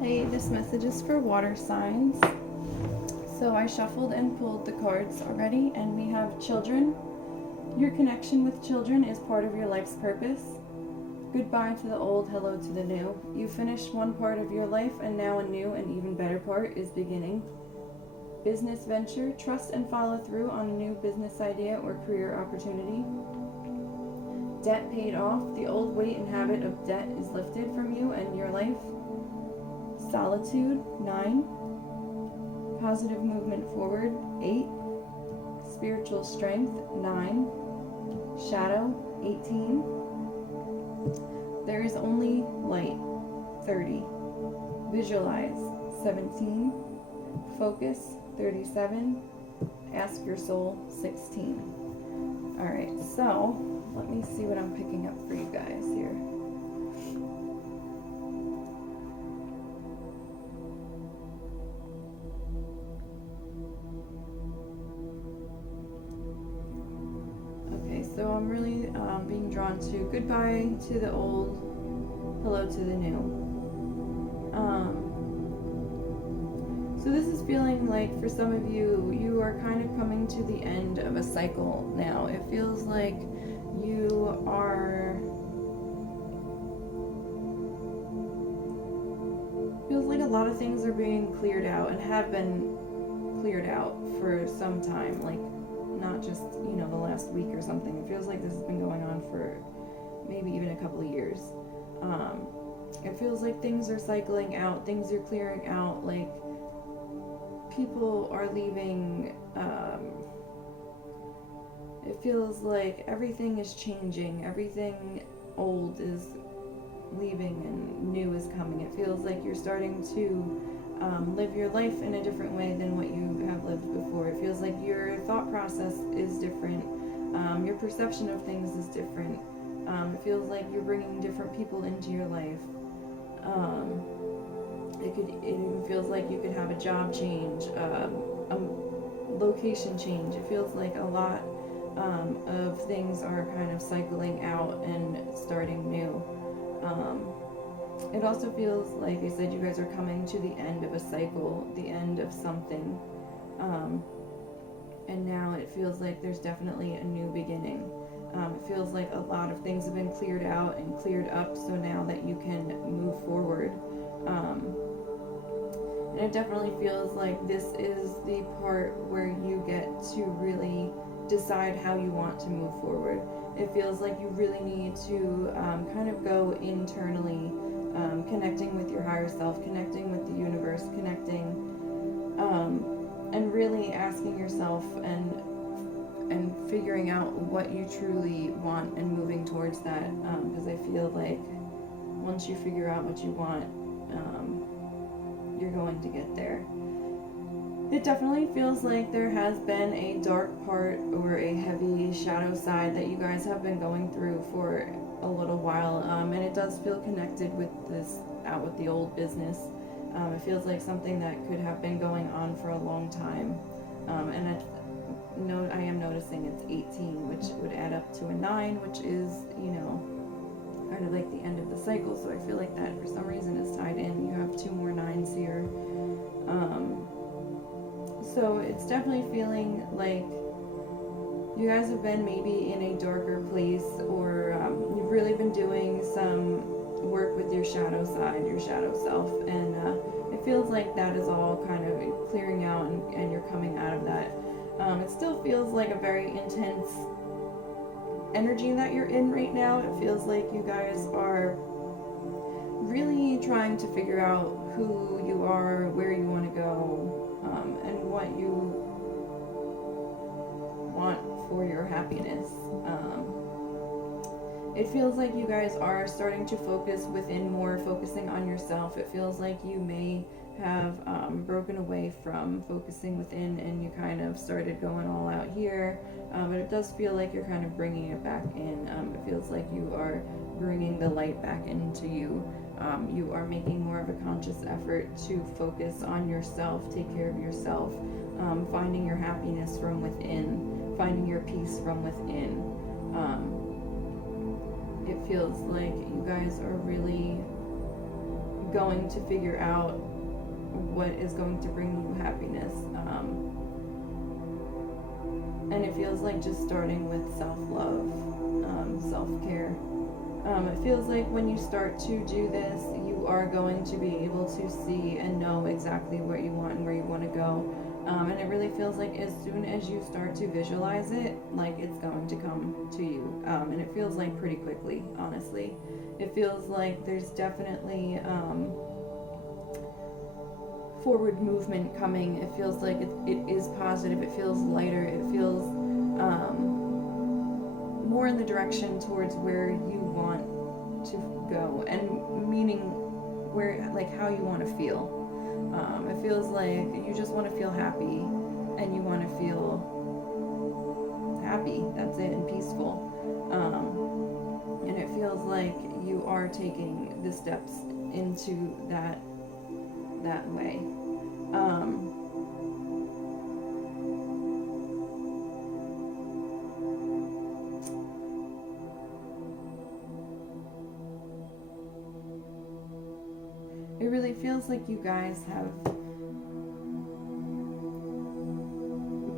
Hey, this message is for water signs. So I shuffled and pulled the cards already, and we have children. Your connection with children is part of your life's purpose. Goodbye to the old, hello to the new. You finished one part of your life, and now a new and even better part is beginning. Business venture, trust and follow through on a new business idea or career opportunity. Debt paid off, the old weight and habit of debt is lifted from you and your life. Solitude, 9. Positive movement forward, 8. Spiritual strength, 9. Shadow, 18. There is only light, 30. Visualize, 17. Focus, 37. Ask your soul, 16. Alright, so let me see what I'm picking up for you guys here. So I'm really being drawn to goodbye to the old, hello to the new. So this is feeling like for some of you, you are kind of coming to the end of a cycle now. It feels like you are, feels like a lot of things are being cleared out and have been cleared out for some time, like not just, the last week or something. It feels like this has been going on for maybe even a couple of years. It feels like things are cycling out, things are clearing out, like people are leaving. It feels like everything is changing, everything old is leaving and new is coming. It feels like you're starting to live your life in a different way than what you have lived before. It feels like your thought process is different. Your perception of things is different. It feels like you're bringing different people into your life. It even feels like you could have a job change, a location change. It feels like a lot of things are kind of cycling out and starting new. It also feels like I said, you guys are coming to the end of a cycle, the end of something. And now it feels like there's definitely a new beginning. It feels like a lot of things have been cleared out and cleared up, so now that you can move forward. And it definitely feels like this is the part where you get to really decide how you want to move forward. It feels like you really need to kind of go internally, connecting with your higher self, connecting with the universe, connecting, and really asking yourself and figuring out what you truly want and moving towards that, because I feel like once you figure out what you want, you're going to get there. It definitely feels like there has been a dark part or a heavy shadow side that you guys have been going through for a little while, and it does feel connected with this, out with the old business. It feels like something that could have been going on for a long time, and I am noticing it's 18, which would add up to a 9, which is, kind of like the end of the cycle. So I feel like that for some reason is tied in. You have 2 more 9s here. So it's definitely feeling like you guys have been maybe in a darker place, or you've really been doing some work with your shadow side, your shadow self, and it feels like that is all kind of clearing out and you're coming out of that. It still feels like a very intense energy that you're in right now. It feels like you guys are really trying to figure out who you are, where you want to go, and what you want for your happiness. It feels like you guys are starting to focus within more, focusing on yourself. It feels like you may have broken away from focusing within and you kind of started going all out here, but it does feel like you're kind of bringing it back in. It feels like you are bringing the light back into you. You are making more of a conscious effort to focus on yourself, take care of yourself, finding your happiness from within, finding your peace from within. It feels like you guys are really going to figure out what is going to bring you happiness. And it feels like just starting with self-love, self-care. It feels like when you start to do this, you are going to be able to see and know exactly what you want and where you want to go. And it really feels like as soon as you start to visualize it, like it's going to come to you. And it feels like pretty quickly, honestly. It feels like there's definitely forward movement coming. It feels like it is positive. It feels lighter. It feels more in the direction towards where you want to go, and meaning where, like, how you want to feel. It feels like you just want to feel happy, and you want to feel happy. That's it, and peaceful. And it feels like you are taking the steps into that way. It really feels like you guys have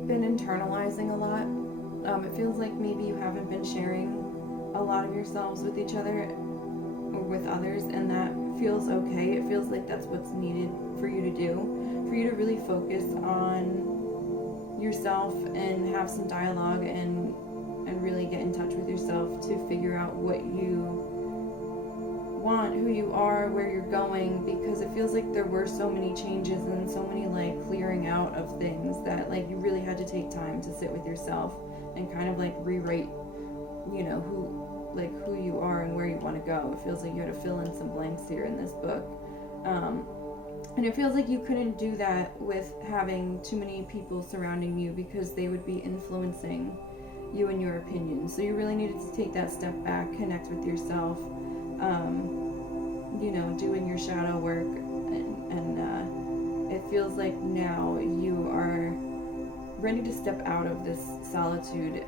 been internalizing a lot. It feels like maybe you haven't been sharing a lot of yourselves with each other or with others, and that feels okay. It feels like that's what's needed for you to do, for you to really focus on yourself and have some dialogue and really get in touch with yourself to figure out what you want, who you are, where you're going, because it feels like there were so many changes and so many like clearing out of things that like you really had to take time to sit with yourself and kind of like rewrite, you know, who you are and where you want to go. It feels like you had to fill in some blanks here in this book. And it feels like you couldn't do that with having too many people surrounding you, because they would be influencing you and your opinions. So you really needed to take that step back, connect with yourself, you know, doing your shadow work, and it feels like now you are ready to step out of this solitude.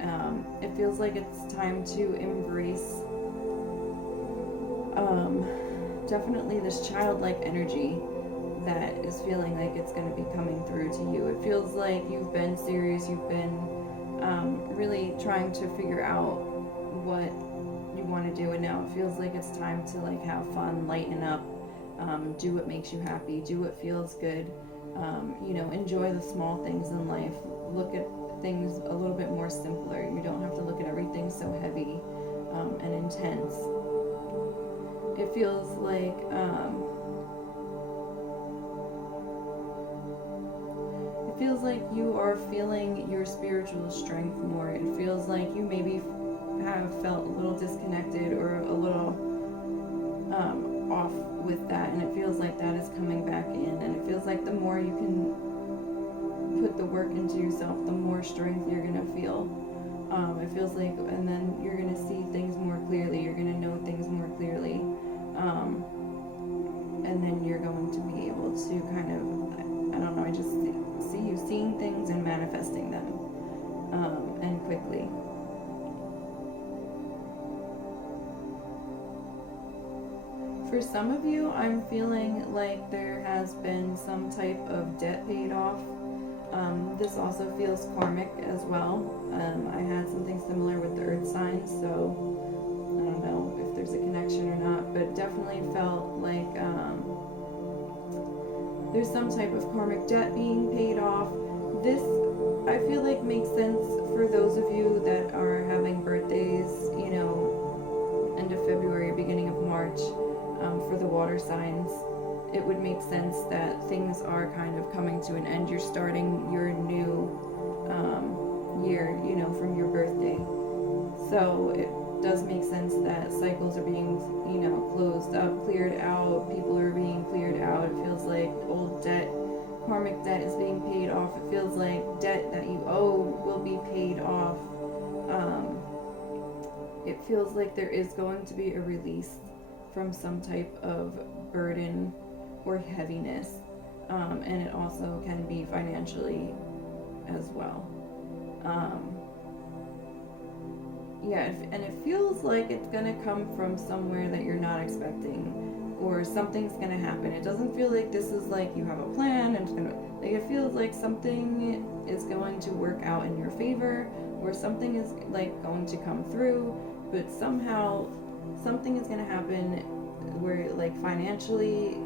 It feels like it's time to embrace definitely this childlike energy that is feeling like it's going to be coming through to you. It feels like you've been serious, you've been really trying to figure out what you want to do, and now it feels like it's time to like have fun, lighten up, do what makes you happy, do what feels good, you know, enjoy the small things in life, look at things a little bit more simpler. You don't have to look at everything so heavy and intense. It feels like you are feeling your spiritual strength more. It feels like you maybe have felt a little disconnected or a little off with that, and it feels like that is coming back in, and it feels like the more you can put the work into yourself, the more strength you're gonna feel. It feels like, and then you're gonna see things more clearly, you're gonna know things more clearly, and then you're going to be able to kind of, I don't know, I just see you seeing things and manifesting them, and quickly. For some of you, I'm feeling like there has been some type of debt paid off. This also feels karmic as well. I had something similar with the earth signs, so I don't know if there's a connection or not, but definitely felt like there's some type of karmic debt being paid off. This, I feel like, makes sense for those of you that are having birthdays, you know, end of February, beginning of March. For the water signs, it would make sense that things are kind of coming to an end. You're starting your new year, you know, from your birthday. So it does make sense that cycles are being, you know, closed up, cleared out, people are being cleared out. It feels like old debt, karmic debt is being paid off. It feels like debt that you owe will be paid off. It feels like there is going to be a release from some type of burden or heaviness, and it also can be financially as well. Yeah, and it feels like it's gonna come from somewhere that you're not expecting, or something's gonna happen. It doesn't feel like this is like you have a plan and it's gonna, like, it feels like something is going to work out in your favor, or something is like going to come through, but somehow something is gonna happen where, like, financially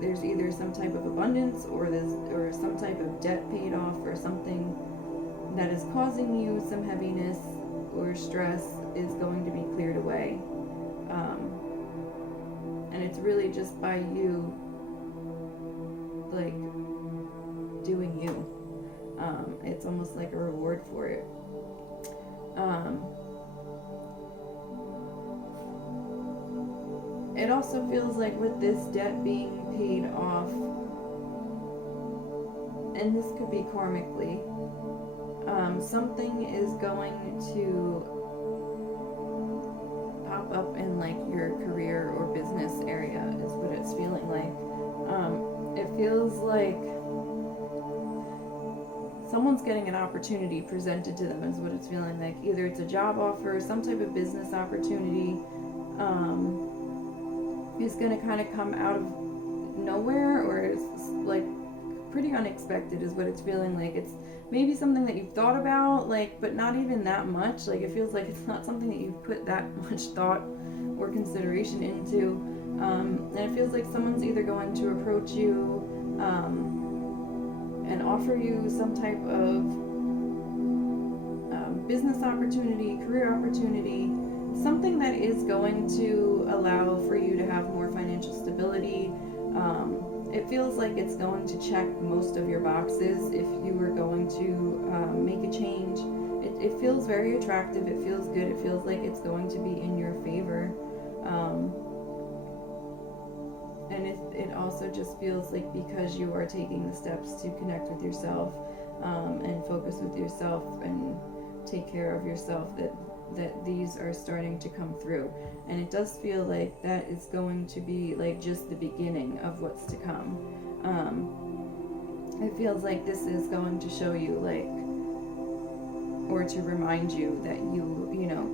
there's either some type of abundance, or some type of debt paid off, or something that is causing you some heaviness or stress is going to be cleared away. And it's really just by you, like, doing you. It's almost like a reward for it. It also feels like with this debt being paid off, and this could be karmically, something is going to pop up in, like, your career or business area is what it's feeling like. It feels like someone's getting an opportunity presented to them is what it's feeling like. Either it's a job offer, some type of business opportunity, is going to kind of come out of nowhere, or it's like pretty unexpected is what it's feeling like. It's maybe something that you've thought about, like, but not even that much. Like, it feels like it's not something that you've put that much thought or consideration into. And it feels like someone's either going to approach you and offer you some type of business opportunity, career opportunity, something that is going to allow for you to have more financial stability. It feels like it's going to check most of your boxes if you were going to make a change. It feels very attractive. It feels good. It feels like it's going to be in your favor. And it also just feels like because you are taking the steps to connect with yourself and focus with yourself and take care of yourself, that these are starting to come through. And it does feel like that is going to be like just the beginning of what's to come. It feels like this is going to show you, like, or to remind you that you know,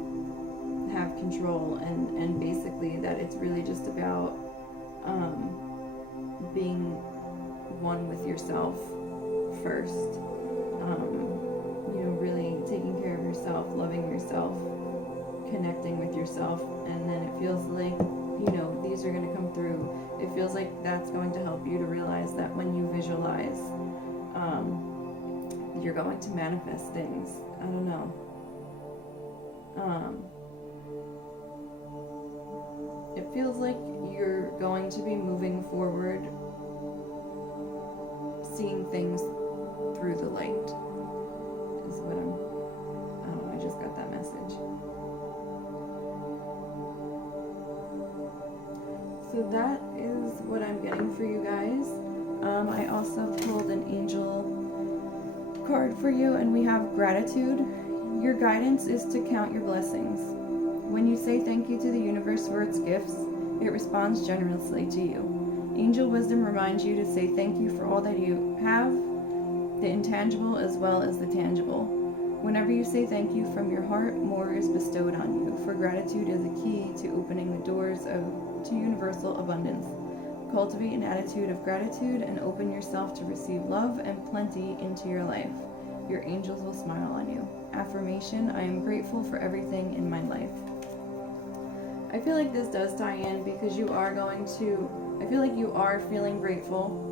have control, and basically that it's really just about being one with yourself first. You know, really taking care of yourself, loving yourself, connecting with yourself, and then it feels like, you know, these are going to come through. It feels like that's going to help you to realize that when you visualize, you're going to manifest things. I don't know. It feels like you're going to be moving forward, seeing things through the light, is what I don't know, I just got that message. So that is what I'm getting for you guys. I also pulled an angel card for you, and we have gratitude. Your guidance is to count your blessings. When you say thank you to the universe for its gifts, it responds generously to you. Angel wisdom reminds you to say thank you for all that you have, the intangible as well as the tangible. Whenever you say thank you from your heart, more is bestowed on you, for gratitude is a key to opening the doors to universal abundance. Cultivate an attitude of gratitude and open yourself to receive love and plenty into your life. Your angels will smile on you. Affirmation: I am grateful for everything in my life. I feel like this does tie in because you are going to, I feel like you are feeling grateful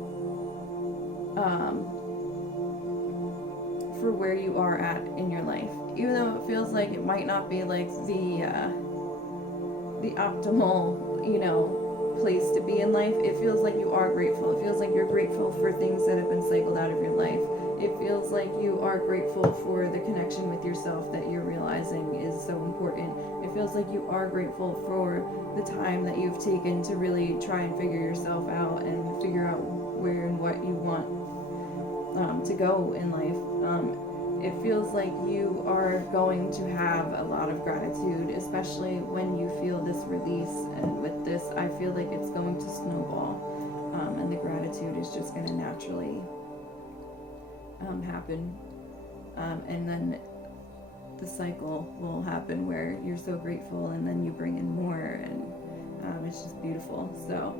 for where you are at in your life. Even though it feels like it might not be like the optimal, you know, place to be in life, it feels like you are grateful. It feels like you're grateful for things that have been cycled out of your life. It feels like you are grateful for the connection with yourself that you're realizing is so important. It feels like you are grateful for the time that you've taken to really try and figure yourself out and figure out where and what you want to go in life. It feels like you are going to have a lot of gratitude, especially when you feel this release. And with this, I feel like it's going to snowball, and the gratitude is just going to naturally happen, and then the cycle will happen where you're so grateful and then you bring in more, and It's just beautiful. So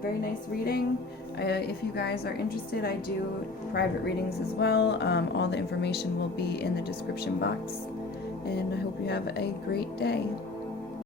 very nice reading. If you guys are interested, I do private readings as well. All the information will be in the description box. And I hope you have a great day.